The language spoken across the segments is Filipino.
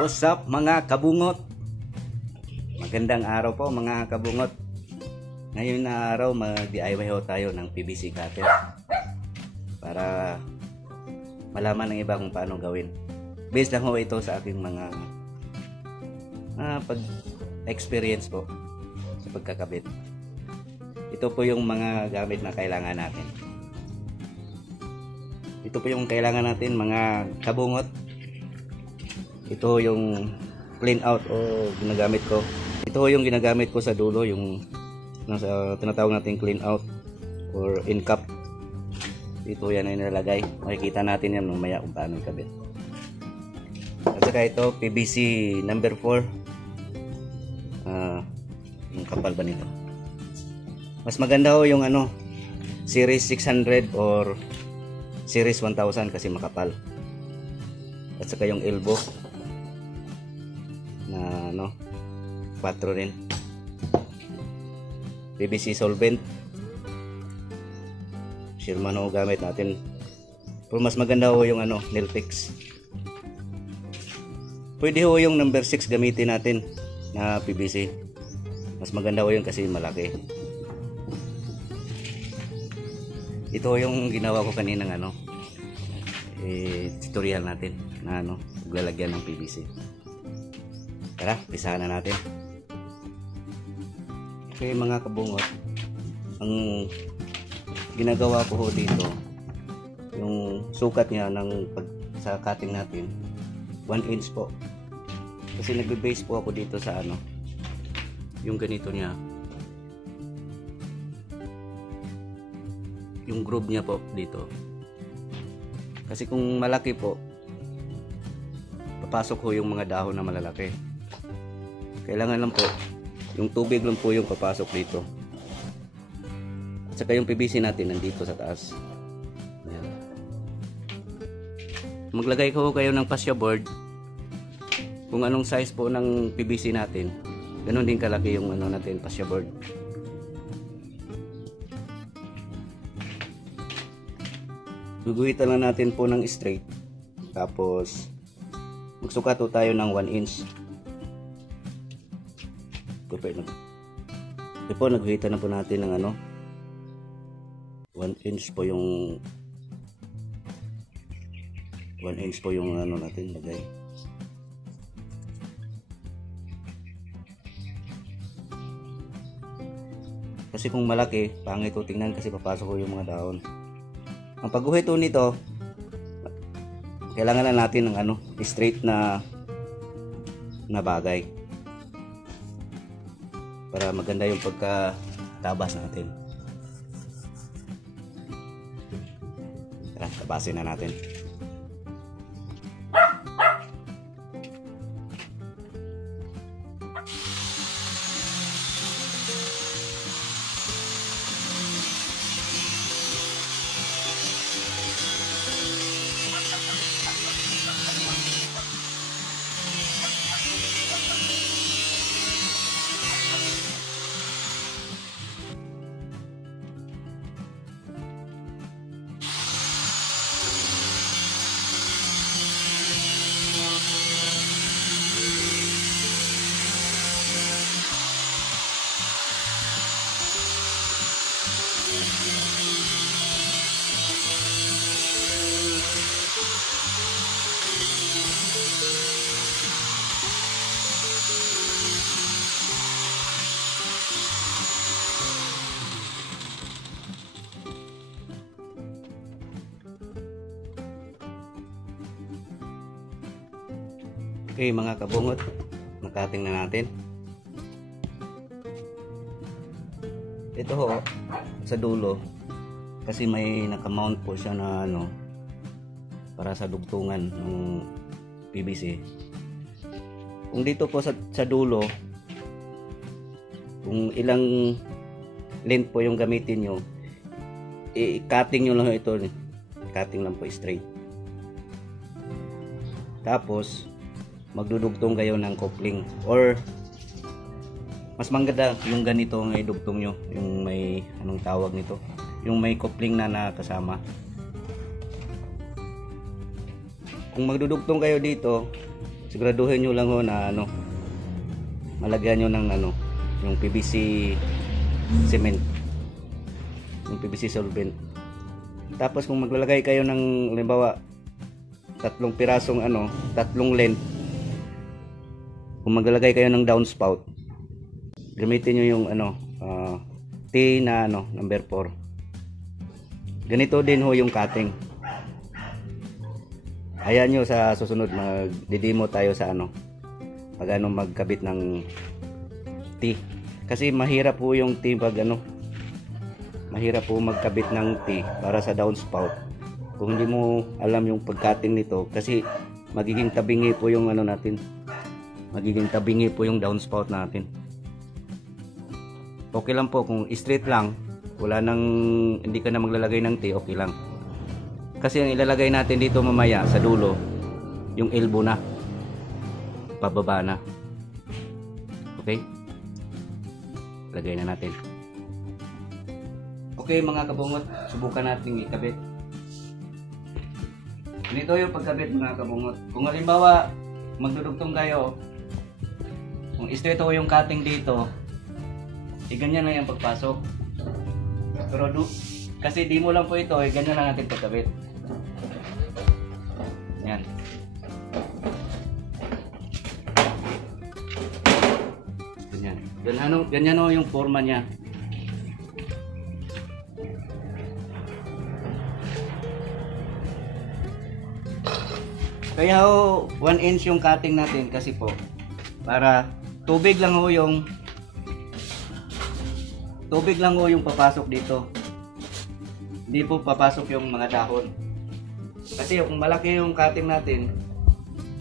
What's up mga kabungot? Magandang araw po mga kabungot. Ngayon na araw mag-DIY ho tayo ng PVC cutter para malaman ng iba kung paano gawin. Based lang ho ito sa aking mga pag-experience po sa pagkakabit. Ito po yung mga gamit na kailangan natin. Ito po yung kailangan natin mga kabungot. Ito yung clean out o ginagamit ko. Ito yung ginagamit ko sa dulo, yung nasa tinatawag natin clean out or in cap. Ito yan ay nilalagay. Makikita natin yan mamaya kung paano ikabit. At saka ito PVC number 4. Yung kapal ba nito? Mas maganda ho yung series 600 or series 1000 kasi makapal. At saka yung elbow na 4 rin. PVC solvent. Sherman ho gamit natin. Pero mas maganda ho yung nail fix. Pwede ho yung number 6 gamitin natin na PVC. Mas maganda ho yung kasi malaki. Ito yung ginawa ko kaninang tutorial natin na lalagyan ng PVC. Tara, pisahan na natin. Okay mga kabungot, ang ginagawa ko ho dito, yung sukat niya sa cutting natin 1 inch po. Kasi nagbe-base po ako dito sa yung ganito niya, yung groove niya po dito. Kasi kung malaki po, papasok ho yung mga dahon na malalaki. Kailangan lang po yung tubig lang po yung papasok dito. At saka yung PVC natin nandito sa taas. Ayan. Maglagay ko kayo ng fascia board kung anong size po ng PVC natin. Ganon din kalaki yung natin fascia board. Guguhitan lang natin po ng straight. Tapos magsukat po tayo ng 1 inch. Ito po, naghihitan na po natin ng 1 inch po yung 1 inch po yung natin lagay. Kasi kung malaki, pangit ito tingnan kasi papasok ko yung mga dahon. Ang pagguhit nito, kailangan na natin ng straight na bagay para maganda yung pagkatabas natin. Tara, tabasin na natin. Okay mga kabungot, nakating na natin. Ito ho, sa dulo, kasi may nakamount po siya na para sa dugtungan ng PVC. Kung dito po sa dulo, kung ilang length po yung gamitin nyo, i-cutting nyo lang ito. Cutting lang po straight. Tapos magdudugtong kayo ng coupling, or mas maganda yung ganito ang idugtong nyo, yung may tawag nito, yung may coupling na nakasama. Kung magdudugtong kayo dito, siguraduhin nyo lang ho na malagyan nyo ng yung PVC cement, yung PVC solvent. Tapos kung maglalagay kayo ng halimbawa 3 pirasong tatlong length, kung maglalagay kayo ng downspout, gamitin nyo yung T na number 4. Ganito din ho yung cutting. Ayan nyo sa susunod, magdidemo tayo sa pag magkabit ng T. Kasi mahirap po yung T pag mahirap po magkabit ng T para sa downspout. Kung hindi mo alam yung pag-cutting nito, kasi magiging tabingi po yung natin. Magiging tabingi po yung downspout natin. Okay lang po kung straight lang, hindi ka na maglalagay ng T, okay lang. Kasi ang ilalagay natin dito mamaya sa dulo, yung elbow na, pababa na. Okay? Lagay na natin. Okay mga kabungot, subukan natin ikabit. Ganito yung pagkabit mga kabungot. Kung halimbawa magdudugtong kayo, kung straight ho yung cutting dito, ganyan lang yung pagpasok. Pero kasi di mo lang po ito, ganyan lang natin pagkabit. Yan. Ganyan. Ganyan ho yung forma niya. Kaya ho 1 inch yung cutting natin kasi po para tubig lang ho yung papasok dito. Hindi po papasok yung mga dahon. Kasi kung malaki yung cutting natin,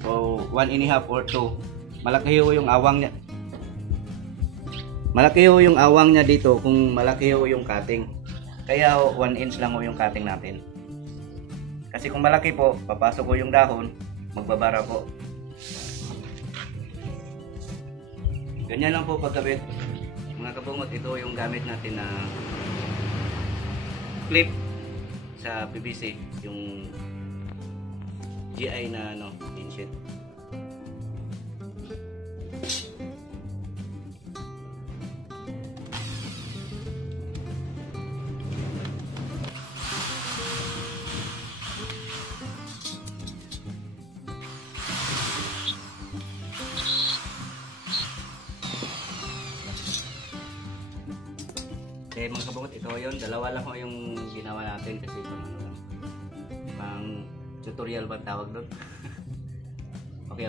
so 1.5 or 2, malaki ho yung awang niya. Malaki ho yung awang niya dito kung malaki ho yung cutting. Kaya ho 1 inch lang ho yung cutting natin. Kasi kung malaki po, papasok ho yung dahon, magbabara po. Ganyan lang po pagkabit. Mga kabungot, ito yung gamit natin na clip sa PVC, yung GI na insert. Okay mga kabungot, ito yun, dalawa lang ho yung ginawa natin kasi pang tutorial ba tawag doon? Okay.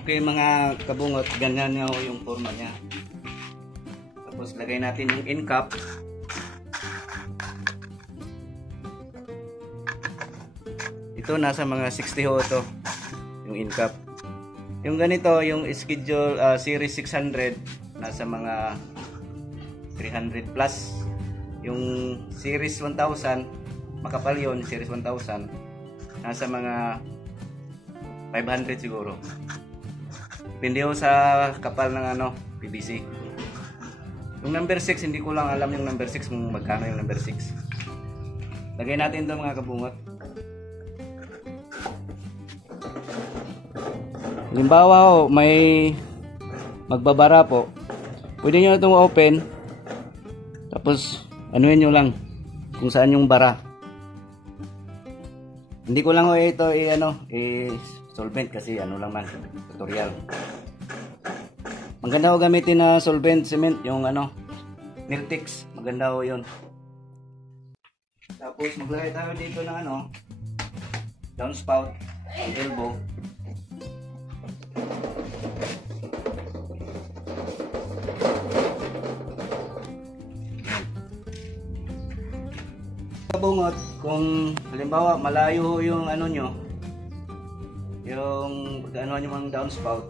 Okay mga kabungot, ganyan nga yung forma niya. Tapos lagay natin yung end cap. Ito nasa mga 60 ho ito, yung end cap. Yung ganito, yung schedule series 600, nasa mga 300 plus. Yung series 1000, makapal yun, series 1000, nasa mga 500 siguro. Depende ho sa kapal ng ano, PVC. Yung number 6, hindi ko lang alam yung number 6 kung magkano yung number 6. Lagay natin ito mga kabungot. Halimbawa ho, may magbabara po. Pwede nyo itong open. Tapos, anuin nyo lang kung saan yung bara. Hindi ko lang ho ito solvent kasi ano lang man, tutorial. Maganda ho gamitin na solvent cement, yung Niltex. Maganda ho yun. Tapos maglagay tayo dito ng downspout, elbow. Kabungot, kung halimbawa malayo ho yung nyo, yung pag-ano nyo mang downspout,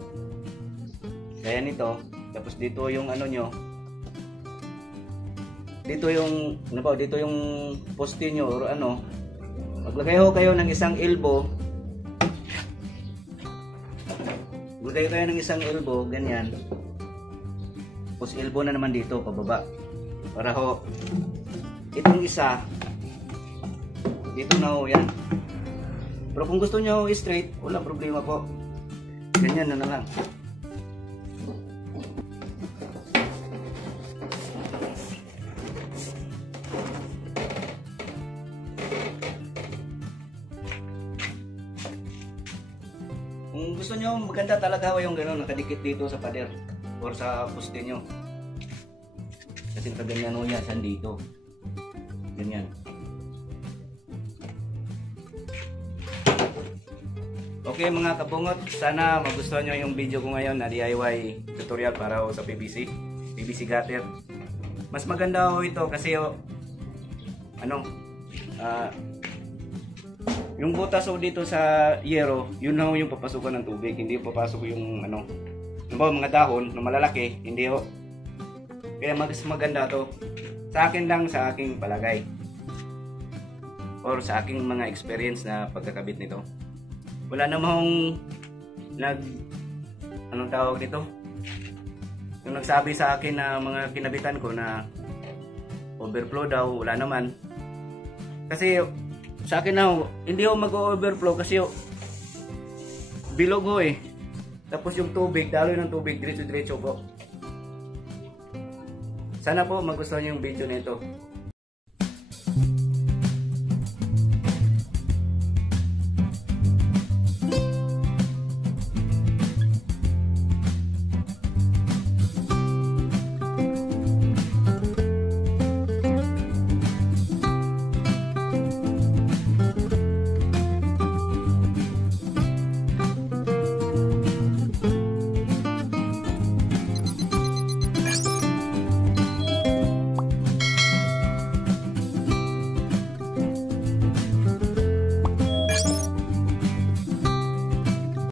kaya nito, tapos dito yung nyo, dito yung dito yung poste nyo or maglagay ho kayo ng isang elbow. Maglagay kayo ng isang elbow, ganyan. Tapos elbow na naman dito pababa. Para ho itong isa dito na ho yan. Pero kung gusto nyo straight, wala problema po. Ganyan na lang. Kung gusto nyo maganda talaga yung gano'n, nakadikit dito sa pader or sa poste nyo. Kasi nakaganyan ho yan, saan dito. Ganyan. Okay mga kabungot, sana magustuhan nyo yung video ko ngayon na DIY tutorial para sa PVC gutter. Mas maganda ho ito kasi yung butas ho dito sa yero, yun ho yung papasukan ng tubig, hindi papasok yung mga dahon na malalaki, hindi ho. Kaya mas maganda to. Sa akin lang, sa aking palagay or sa aking mga experience na pagkakabit nito. Wala namang anong tawag nito? Yung nagsabi sa akin na mga kinabitan ko na overflow daw, wala naman. Kasi sa akin na hindi ho mag-overflow kasi bilog ho eh. Tapos yung tubig, daloy ng tubig, diretso-diretso po. Sana po magustuhan niyo yung video nito.